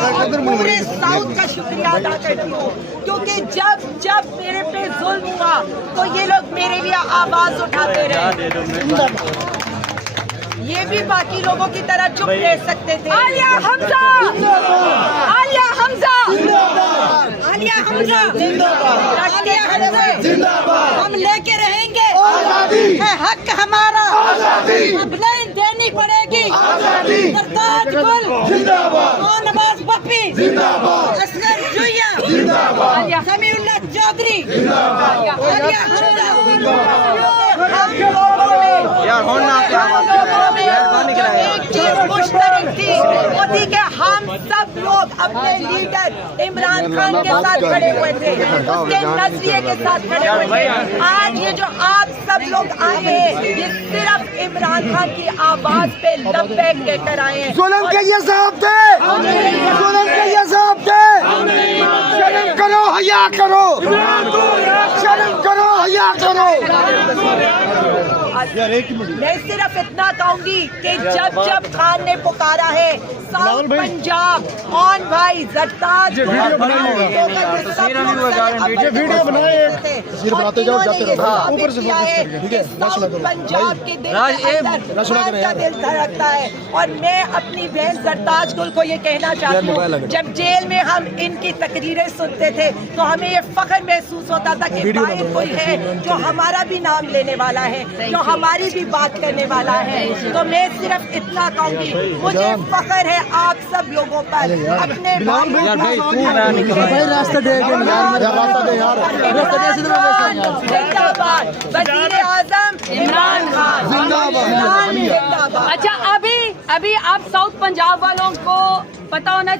पूरे साउथ का शुक्रिया अदा करती हूँ, क्योंकि जब जब मेरे पे जुल्म हुआ तो ये लोग मेरे लिए आवाज उठाते रहे। ये भी बाकी लोगों की तरह चुप रह सकते थे। आलिया हमजा, आलिया हमजा, आलिया हमजा जिंदाबाद, हम लेके रहेंगे, है हक हमारा, अब नहीं देनी पड़ेगी। सरताज गुल जिंदाबाद, नवाज पप्पी जिंदाबाद, असगर जुइया जिंदाबाद, समीउल्लाह चौधरी जिंदाबाद, आलिया हमजा एक चीज मुश्तरक थी, वो थी कि हम सब लोग अपने लीडर इमरान खान के साथ खड़े हुए थे, उसके नजरिए के साथ खड़े हुए थे। आज ये जो आप सब लोग आए हैं, ये सिर्फ इमरान खान की आवाज पे लब्बैक कहकर आए हैं। जुल्म के ये साहब थे, जुल्म के ये साहब थे। शर्म करो, हया करो, शर्म करो, हया करो। मैं सिर्फ इतना कहूंगी कि जब जब खान ने पुकारा है साउथ पंजाब ऑन भाई जरताज वीडियो पंजाब के दिल धड़कता है। और मैं अपनी बहन जरताज गुल को ये कहना चाहती हूँ, जब जेल में हम इनकी तकरीरें सुनते थे तो हमें ये फख्र महसूस होता था कि बाहर कोई है जो हमारा भी नाम लेने वाला है, जो हमारी भी बात करने वाला है। तो मैं सिर्फ इतना कहूँगी, मुझे फख्र है आप सब लोगों पर, अपने जिंदाबाद वज़ीर आज़म इमरान खान जिंदाबाद। अच्छा, अभी आप साउथ पंजाब वालों को पता होना चाहिए।